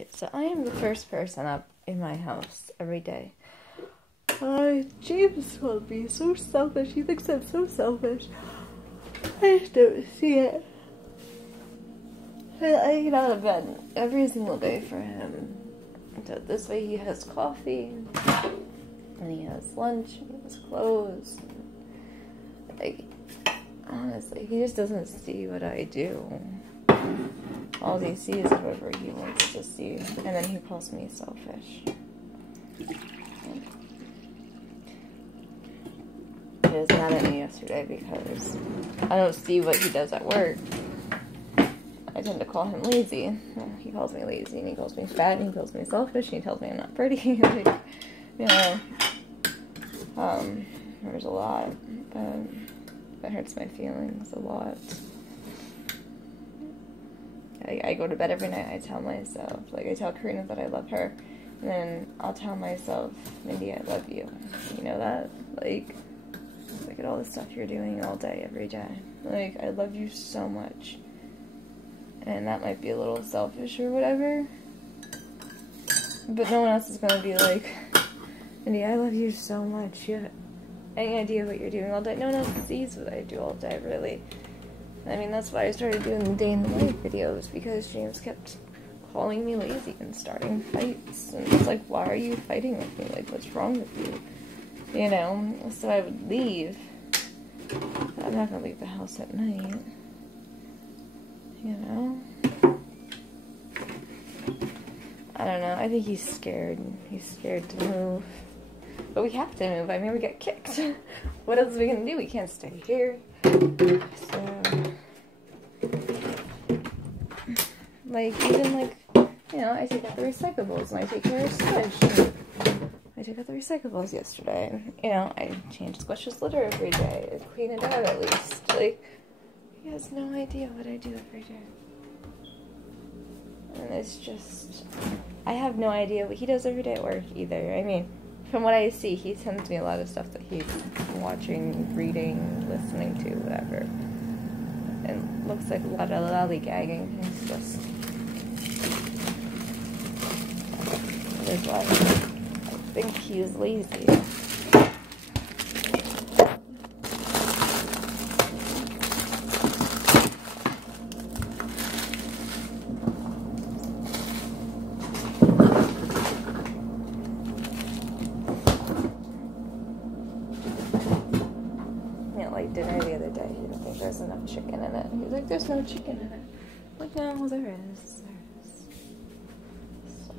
Alright, so I am the first person up in my house every day. James will be so selfish. He thinks I'm so selfish. I just don't see it. I get out of bed every single day for him. So this way he has coffee, and he has lunch, and he has clothes. Like, honestly, he just doesn't see what I do. All he sees is whatever he wants to see, and then he calls me selfish. He was mad at me yesterday because I don't see what he does at work. I tend to call him lazy. Well, he calls me lazy, and he calls me fat, and he calls me selfish, and he tells me I'm not pretty. Like, you know, there's a lot. That hurts my feelings a lot. I go to bed every night, I tell myself, like, I tell Karina that I love her, and then I'll tell myself, Mindy, I love you. You know that? Like, look at all the stuff you're doing all day, every day. Like, I love you so much. And that might be a little selfish or whatever, but no one else is going to be like, Mindy, I love you so much. You have any idea what you're doing all day? No one else sees what I do all day, really. I mean, that's why I started doing the day in the life videos, because James kept calling me lazy and starting fights. And it's like, why are you fighting with me? Like, what's wrong with you? You know? So I would leave. I'm not going to leave the house at night. You know? I don't know. I think he's scared. He's scared to move. But we have to move. I mean, we get kicked. What else are we going to do? We can't stay here. So, like, even, like, you know, I take out the recyclables, and I take care of Squish. I took out the recyclables yesterday. You know, I change Squish's litter every day. I clean it out at least. Like, he has no idea what I do every day. And it's just, I have no idea what he does every day at work either. I mean, from what I see, he sends me a lot of stuff that he's watching, reading, listening to, whatever. And looks like a lot of lollygagging. It's just, that is why I think he's lazy. Dinner the other day, he didn't think there's enough chicken in it. He's like, there's no chicken in it. I'm like, no, there is. So,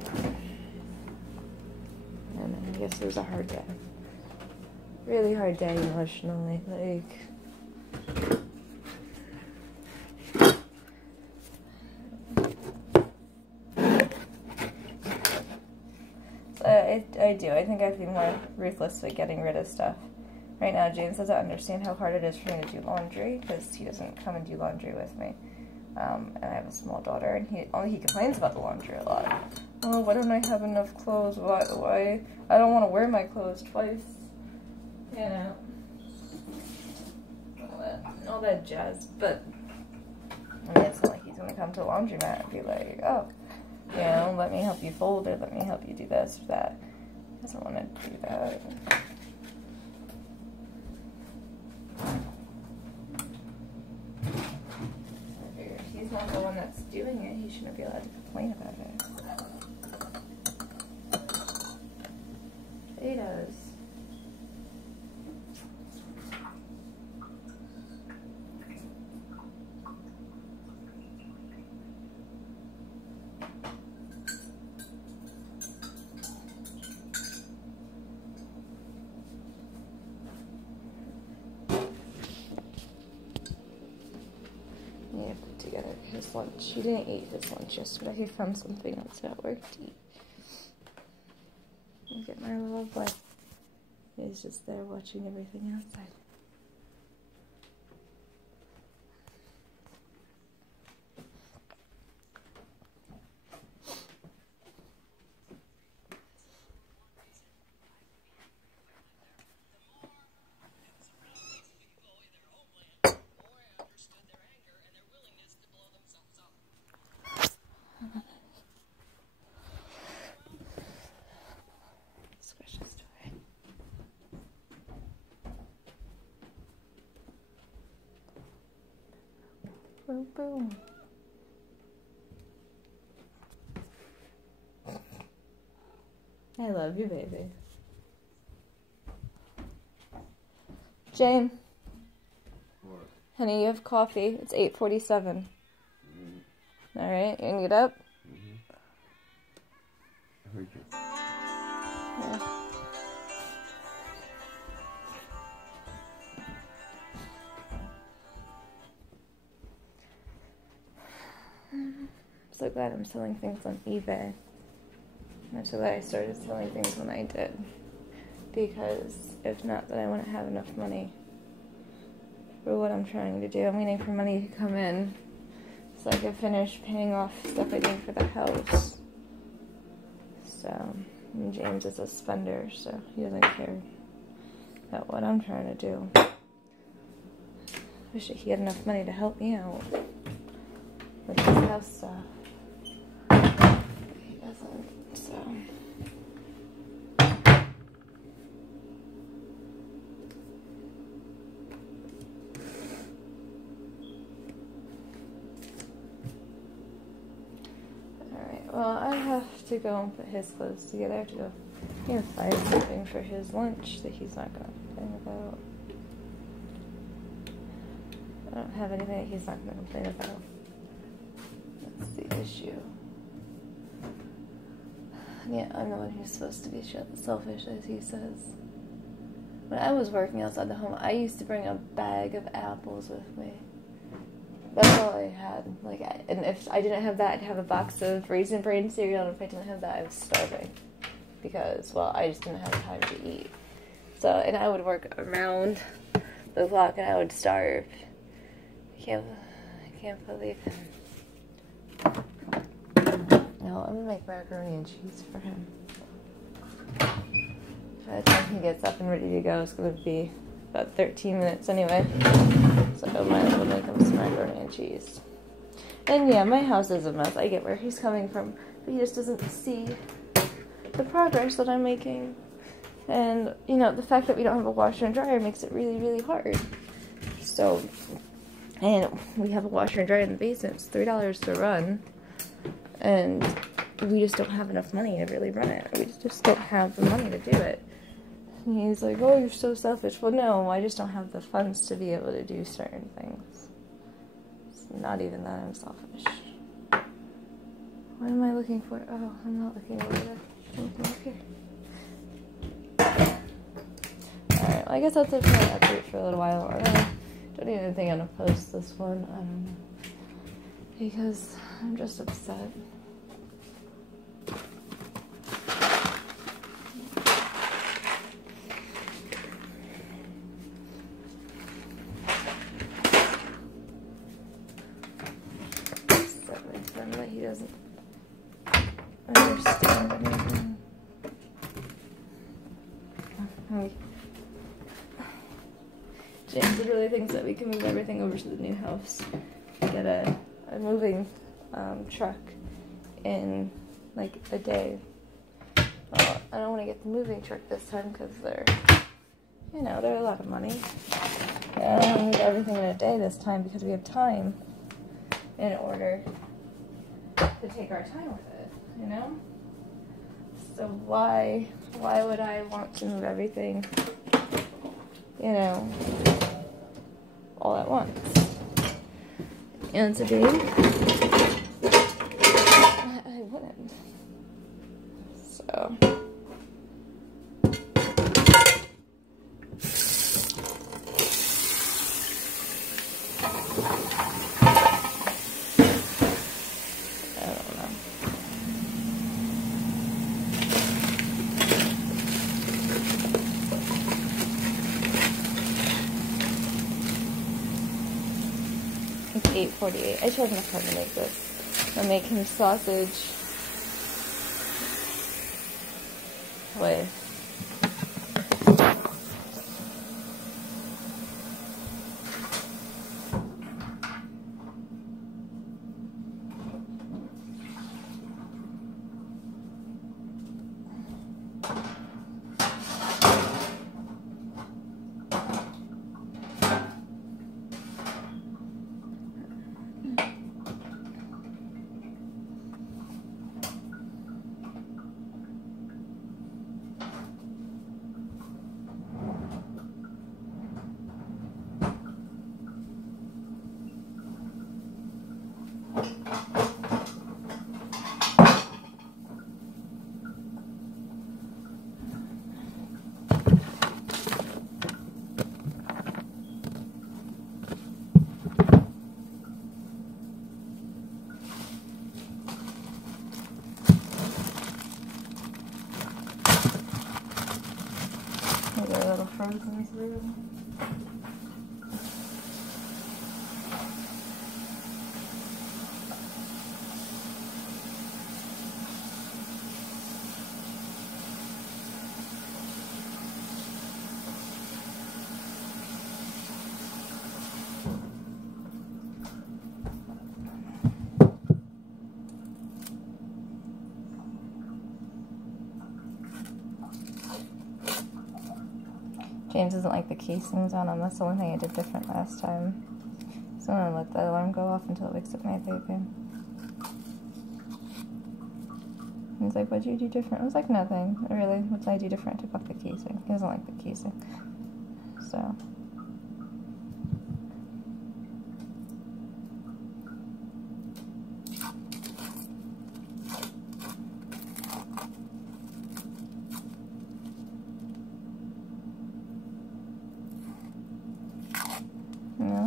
and I guess it was a hard day. Really hard day emotionally. Like, so I do. I think I'd be more ruthless with getting rid of stuff. Right now, James doesn't understand how hard it is for me to do laundry, because he doesn't come and do laundry with me. And I have a small daughter, and he complains about the laundry a lot. Oh, why don't I have enough clothes? Why? I don't want to wear my clothes twice. You know. All that jazz. But, I mean, it's not like he's going to come to a laundromat and be like, oh, you know, let me help you fold, or let me help you do this or that. He doesn't want to do that. He's not the one that's doing it. He shouldn't be allowed to complain about it. Potatoes. Yeah, put together his lunch. He didn't eat his lunch yesterday. He found something else at work to eat. Look at my little boy. He's just there watching everything outside. boom, boom. I love you, baby. Jane. What? Honey, you have coffee. It's 8:47. Alright, you gonna get up? I heard you. Yeah. I'm so glad I'm selling things on eBay. I'm so glad I started selling things when I did. Because if not, then I wouldn't have enough money for what I'm trying to do. I'm waiting for money to come in so I can finish paying off stuff I need for the house. So, and James is a spender, so he doesn't care about what I'm trying to do. Wish he had enough money to help me out with his house stuff. He doesn't, so. Alright, well, I have to go and put his clothes together. I have to go, buy something for his lunch that he's not going to complain about. I don't have anything that he's not going to complain about. That's the issue. Yeah, I'm the one who's supposed to be selfish, as he says. When I was working outside the home, I used to bring a bag of apples with me. That's all I had. And if I didn't have that, I'd have a box of Raisin Bran cereal, and if I didn't have that, I was starving. Because, well, I just didn't have time to eat. So, and I would work around the clock, and I would starve. I can't believe him. No, I'm gonna make macaroni and cheese for him. By the time he gets up and ready to go, it's gonna be about 13 minutes anyway. So I might as well make him some macaroni and cheese. And yeah, my house is a mess. I get where he's coming from, but he just doesn't see the progress that I'm making. And, the fact that we don't have a washer and dryer makes it really, really hard. So, and we have a washer and dryer in the basement. It's $3 to run. And we just don't have enough money to really run it. We just don't have the money to do it. And he's like, oh, you're so selfish. Well, no, I just don't have the funds to be able to do certain things. It's not even that I'm selfish. What am I looking for? Oh, I'm not looking over there. I'm looking here. Alright, well, I guess that's it for my update for a little while. I don't even think I'm going to post this one. I don't know. Because I'm just upset. That he doesn't understand anything. James literally thinks that we can move everything over to the new house. Get a moving truck in like a day. Well, I don't want to get the moving truck this time because they're a lot of money. And I don't want to do everything in a day this time because we have time in order to take our time with it, So why would I want to move everything, all at once? And to be, I wouldn't. So. It's 8:48. I told him how to make this. I'll make him sausage with frozen through. James doesn't like the casings on them. That's the only thing I did different last time. So I'm gonna let the alarm go off until it wakes up my baby. He's like, what'd you do different? I was like, nothing. Really? What did I do different? I took off the casing. He doesn't like the casing. So.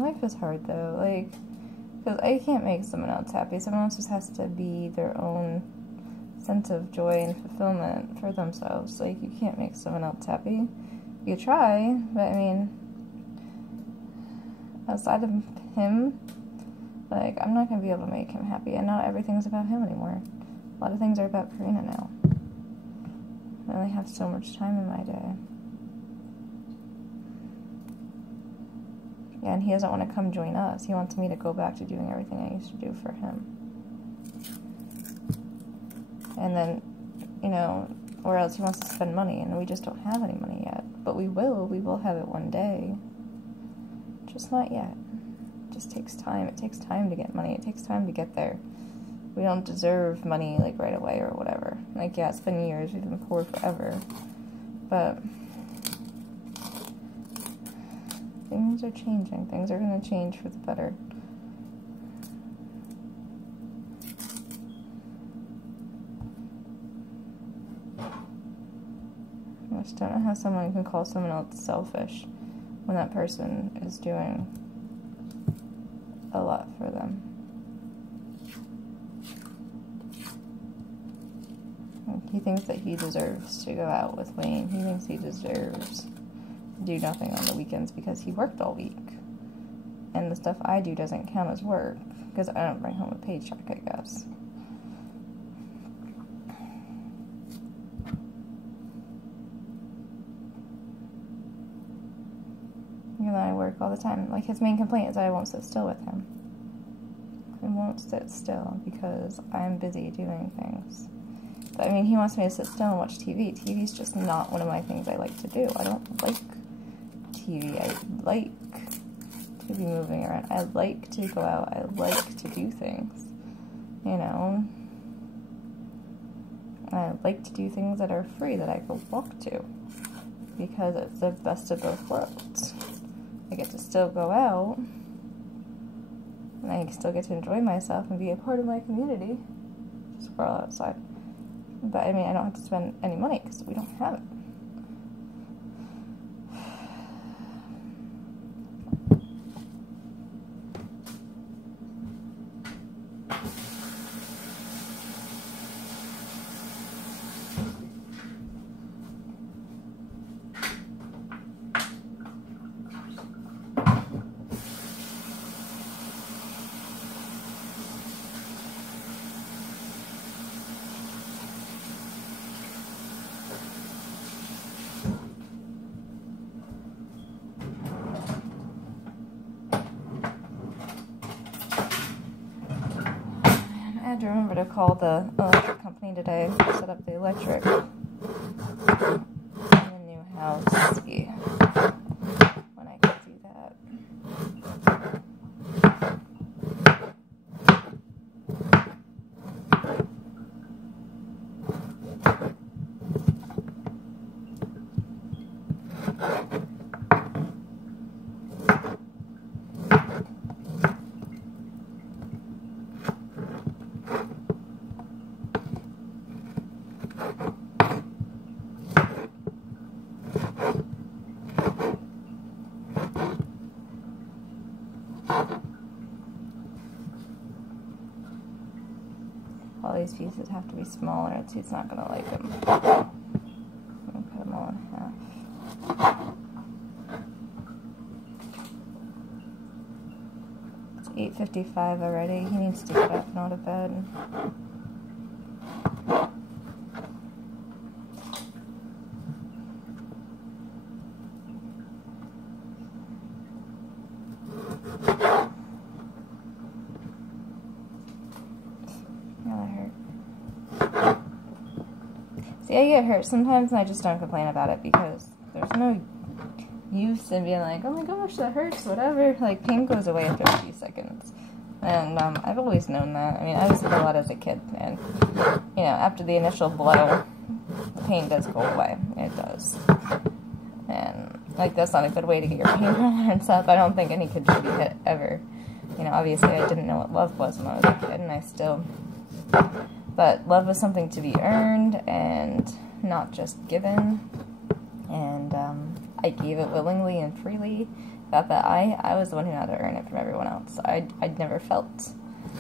Life is hard though, like, because I can't make someone else happy. Someone else just has to be their own sense of joy and fulfillment for themselves. Like, you can't make someone else happy. You try, but I mean, outside of him, like, I'm not going to be able to make him happy, and not everything's about him anymore. A lot of things are about Karina now. I only have so much time in my day. Yeah, and he doesn't want to come join us. He wants me to go back to doing everything I used to do for him. And then, you know, or else he wants to spend money, and we just don't have any money yet. But we will have it one day. Just not yet. It just takes time. It takes time to get money. It takes time to get there. We don't deserve money, like, right away or whatever. Like, yeah, it's been years. We've been poor forever. But things are changing. Things are going to change for the better. I just don't know how someone can call someone else selfish when that person is doing a lot for them. He thinks that he deserves to go out with Wayne. He thinks he deserves to do nothing on the weekends because he worked all week. And the stuff I do doesn't count as work because I don't bring home a paycheck, I guess. Even though I work all the time. Like, his main complaint is that I won't sit still with him. I won't sit still because I'm busy doing things. But, I mean, he wants me to sit still and watch TV. TV's just not one of my things I like to do. I don't like TV. I like to be moving around. I like to go out. I like to do things. You know? I like to do things that are free, that I can walk to. Because it's the best of both worlds. I get to still go out. And I still get to enjoy myself and be a part of my community. Squirrel outside. But, I mean, I don't have to spend any money because we don't have it. I had to remember to call the electric company today to set up the electric in the new house. See when I can do that. All these pieces have to be smaller, or he's not going to like them. I'm going to put them all in half. 8:55 already. He needs to get up and out of bed. See, I get hurt sometimes and I just don't complain about it because there's no use in being like, oh my gosh, that hurts, whatever. Like, pain goes away after a few seconds. And I've always known that. I mean, I was sick a lot as a kid, and, you know, after the initial blow, the pain does go away. It does. And, like, that's not a good way to get your pain tolerance up. I don't think any kid should be hit ever. You know, obviously I didn't know what love was when I was a kid, and I still... But love was something to be earned and not just given. And I gave it willingly and freely. Thought that I was the one who had to earn it from everyone else. I'd never felt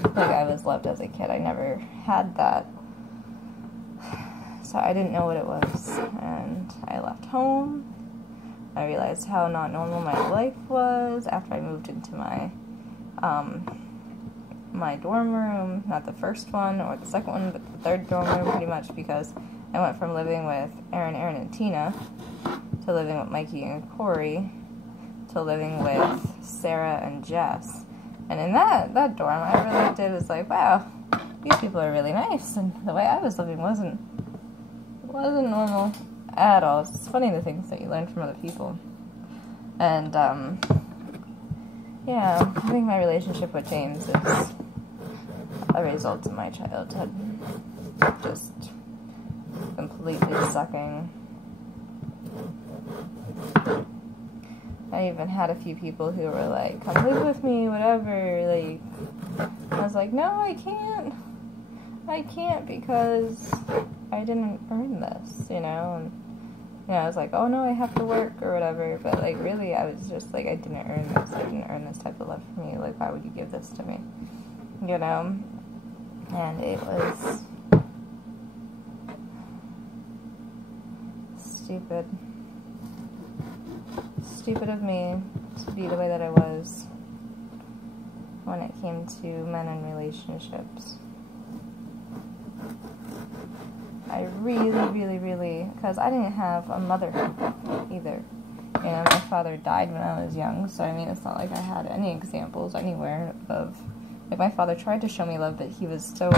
like I was loved as a kid. I never had that. So I didn't know what it was. And I left home. I realized how not normal my life was after I moved into my my dorm room, not the first one or the second one, but the third dorm room pretty much, because I went from living with Aaron, and Tina to living with Mikey and Corey to living with Sarah and Jess. And in that dorm, I really did was like, wow, these people are really nice, and the way I was living wasn't normal at all. It's funny the things that you learn from other people. And yeah, I think my relationship with James is a result of my childhood. Just completely sucking. I even had a few people who were like, come live with me, whatever. Like, I was like, no, I can't. I can't because I didn't earn this, you know? And, you know, I was like, oh no, I have to work or whatever. But, like, really, I was just like, I didn't earn this. I didn't earn this type of love from you. Like, why would you give this to me? You know? And it was stupid. Stupid of me to be the way that I was when it came to men and relationships. I really, because I didn't have a mother either. You know, my father died when I was young, so I mean, it's not like I had any examples anywhere of, like, my father tried to show me love, but he was so,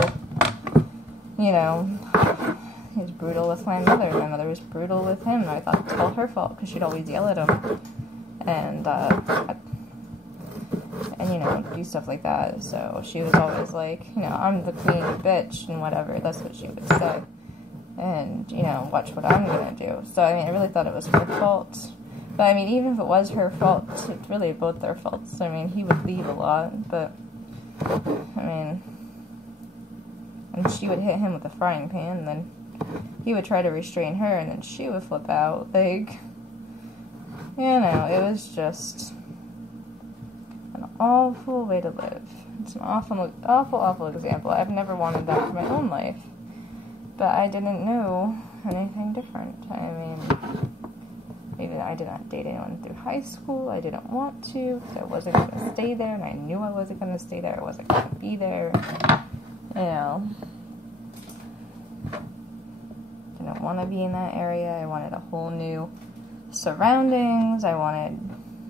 you know, he was brutal with my mother. My mother was brutal with him, and I thought it was all her fault, because she'd always yell at him, and, you know, do stuff like that. So she was always like, you know, I'm the queen bitch, and whatever, that's what she would say. And, you know, watch what I'm gonna do. So, I mean, I really thought it was her fault. But, I mean, even if it was her fault, it's really both their faults. I mean, he would leave a lot, but, I mean, and she would hit him with a frying pan, and then he would try to restrain her, and then she would flip out. Like, you know, it was just an awful way to live. It's an awful example. I've never wanted that for my own life. But I didn't know anything different. I mean, even I did not date anyone through high school. I didn't want to, because I wasn't going to stay there, and I knew I wasn't going to stay there. I wasn't going to be there. You know, didn't want to be in that area. I wanted a whole new surroundings. I wanted,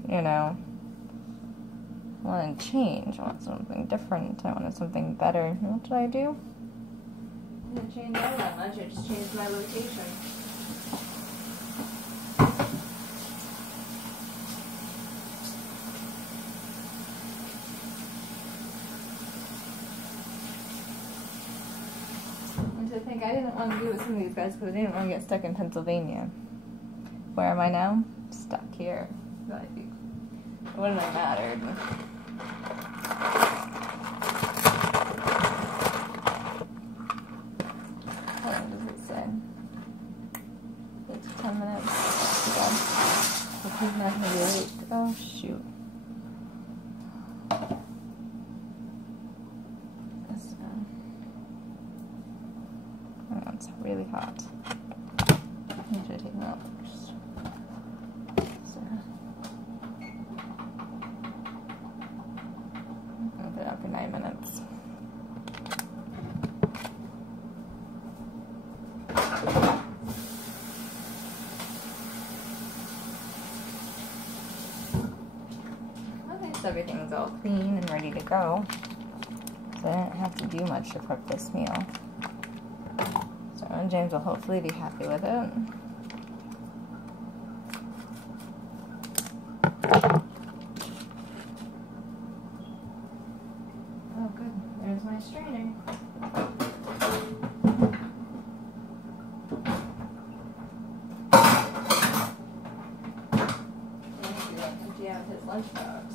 you know, I wanted change. I wanted something different. I wanted something better. And what did I do? I didn't change all that much. I just changed my location. And to think I didn't want to be with some of these guys because I didn't want to get stuck in Pennsylvania. Where am I now? Stuck here. Like, it wouldn't have mattered. How long does it say? 8 to 10 minutes. But he's not going to be late. Oh, shoot. Oh, it's really hot. I need to take them out first. So. 9 minutes. Okay, so everything's all clean and ready to go. So I didn't have to do much to cook this meal. So James will hopefully be happy with it. Oh good, there's my strainer. Empty out his lunchbox.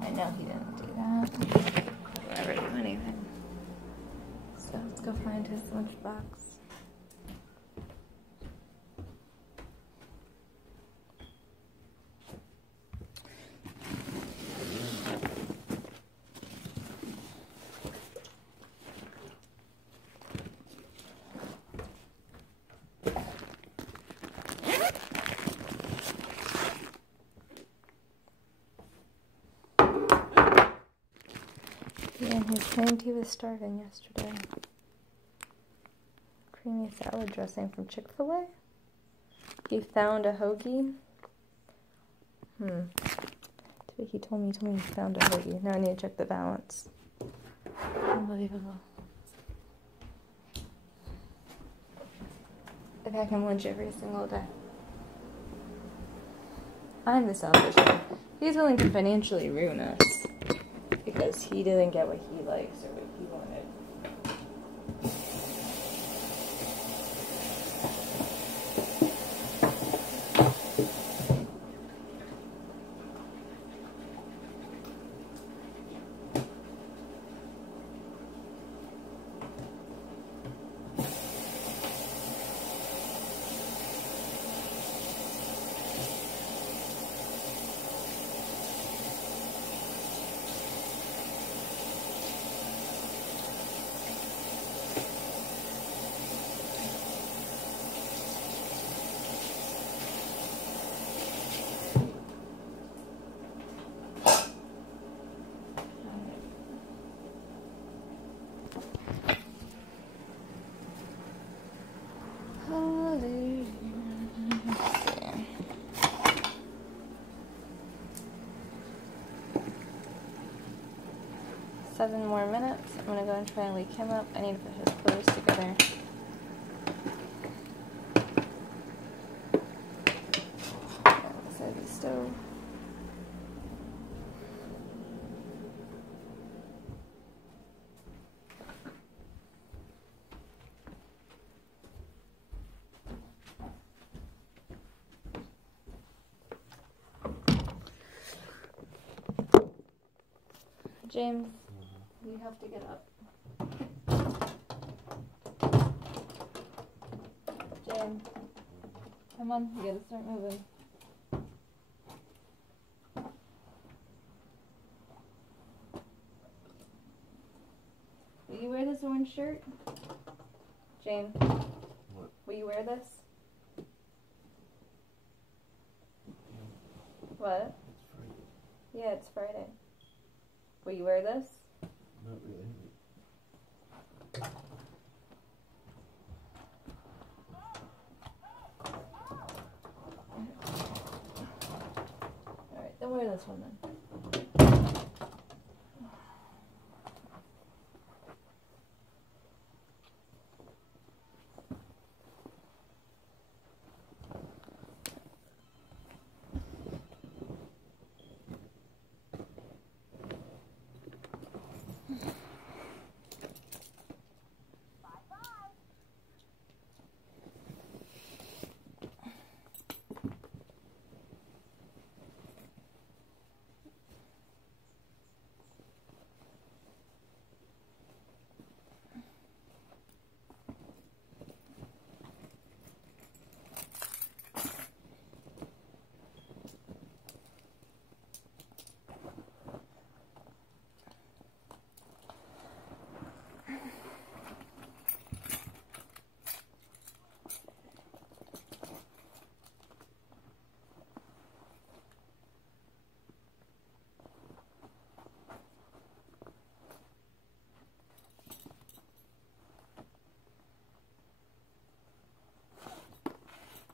I know he didn't do that. I'll never do anything. So let's go find his lunchbox. Yeah, he claimed he was starving yesterday. Creamy salad dressing from Chick-fil-A? He found a hoagie? He told me he found a hoagie. Now I need to check the balance. Unbelievable. I pack him lunch every single day. I'm the selfish one. He's willing to financially ruin us because he didn't get what he likes or what he wanted. Seven more minutes. I'm gonna go and try and wake him up. I need to put his clothes together. Beside the stove. James, you have to get up. James, come on, you gotta start moving. Will you wear this orange shirt? James, What? Will you wear this? What? It's Friday. Yeah, it's Friday. Will you wear this? Not really. Alright, then wear this one then.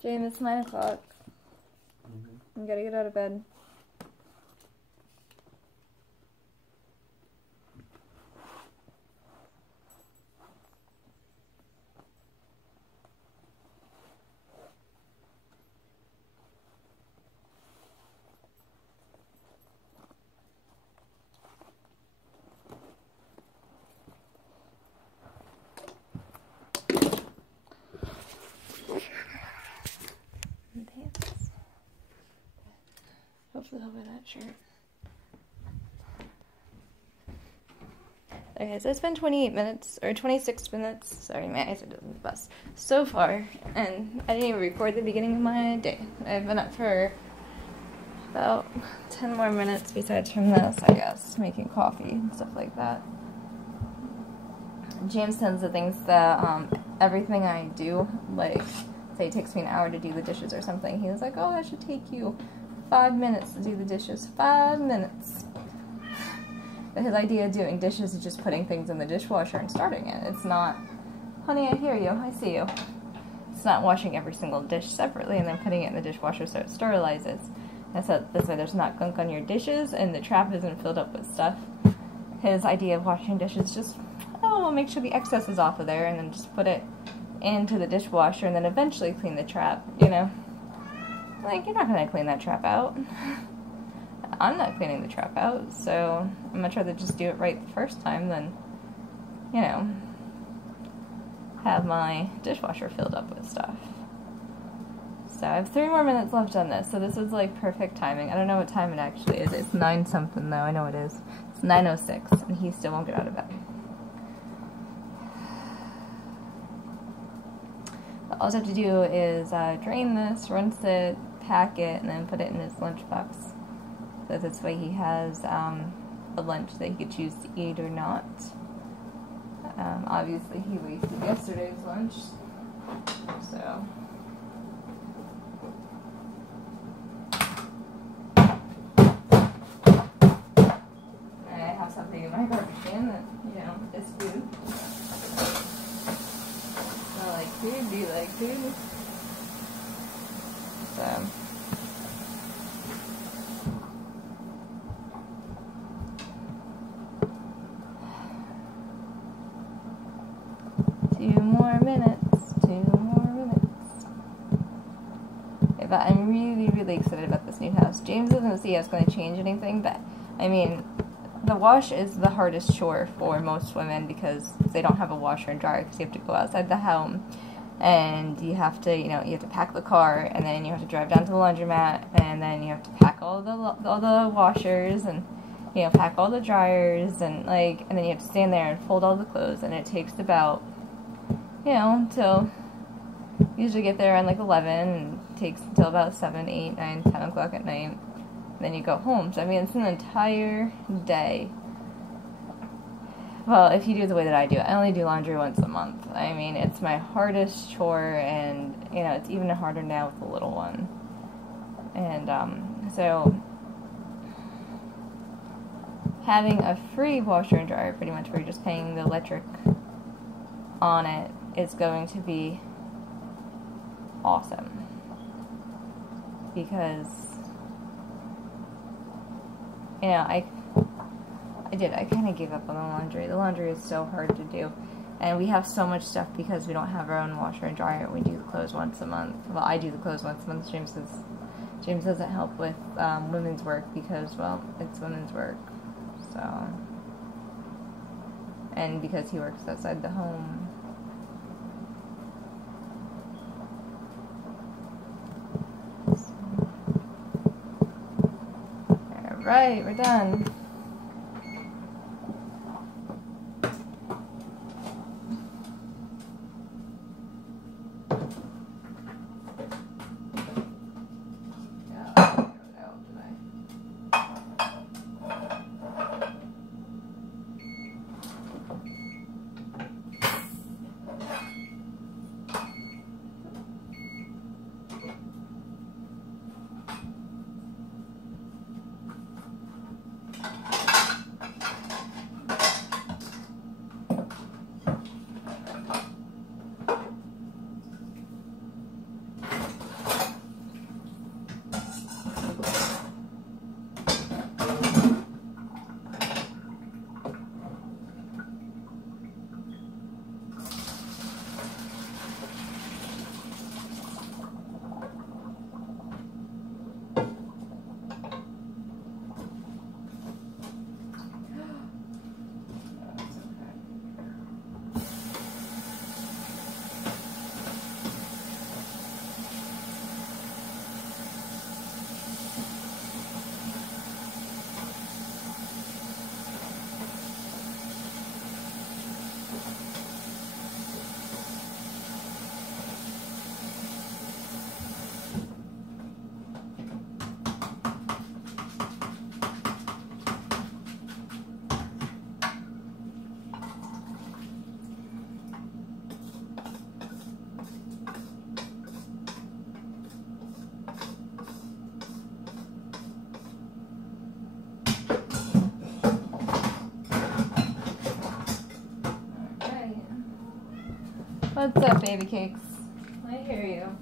James, it's 9 o'clock. Mm-hmm. You gotta get out of bed. Pants. Hopefully he'll wear that shirt. Okay, so it's been 28 minutes, or 26 minutes, sorry, my eyes are doing the bus, so far, and I didn't even record the beginning of my day. I've been up for about 10 more minutes besides from this, I guess, making coffee and stuff like that. James tends to think that everything I do, like, say it takes me an hour to do the dishes or something, he was like, oh, that should take you 5 minutes to do the dishes. 5 minutes. But his idea of doing dishes is just putting things in the dishwasher and starting it. It's not, honey, I hear you, I see you. It's not washing every single dish separately and then putting it in the dishwasher so it sterilizes. And so this way there's not gunk on your dishes and the trap isn't filled up with stuff. His idea of washing dishes is just, oh, we'll make sure the excess is off of there and then just put it into the dishwasher and then eventually clean the trap, you know? Like, you're not gonna clean that trap out. I'm not cleaning the trap out, so I'm much rather just do it right the first time than, you know, have my dishwasher filled up with stuff. So I have 3 more minutes left on this, so this is like perfect timing. I don't know what time it actually is. It's 9 something though, I know it is. It's 9:06, and he still won't get out of bed. All I have to do is drain this, rinse it, pack it, and then put it in his lunchbox. So this way he has a lunch that he could choose to eat or not. Obviously he wasted yesterday's lunch, so... I have something in my garbage can that, you know, is food. I like food, do you like food? So... 2 more minutes, 2 more minutes. Yeah, but I'm really, really excited about this new house. James doesn't see how it's going to change anything, but, I mean, the wash is the hardest chore for most women because they don't have a washer and dryer because you have to go outside the home. And you have to, you know, you have to pack the car, and then you have to drive down to the laundromat, and then you have to pack all the washers, and, you know, pack all the dryers, and, like, and then you have to stand there and fold all the clothes, and it takes about, you know, till, usually get there around like 11, and it takes until about 7, 8, 9, 10 o'clock at night, and then you go home. So, I mean, it's an entire day. Well, if you do it the way that I do, I only do laundry once a month. I mean, it's my hardest chore, and, you know, it's even harder now with the little one. And, so, having a free washer and dryer, pretty much, where you're just paying the electric on it, is going to be awesome. Because, you know, I kind of gave up on the laundry. The laundry is so hard to do. And we have so much stuff because we don't have our own washer and dryer. We do the clothes once a month. Well, I do the clothes once a month. James doesn't help with women's work because, well, it's women's work. So, and because he works outside the home. Alright, we're done. What's up, baby cakes? I hear you.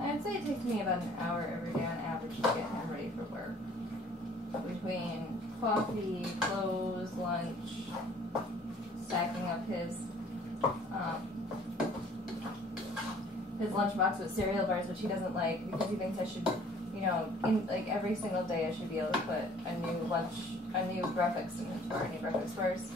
I'd say it takes me about an hour every day on average to get him ready for work. Between coffee, clothes, lunch, stacking up his lunchbox with cereal bars, which he doesn't like because he thinks I should, you know, like every single day I should be able to put a new breakfast in his bar, new breakfast bars.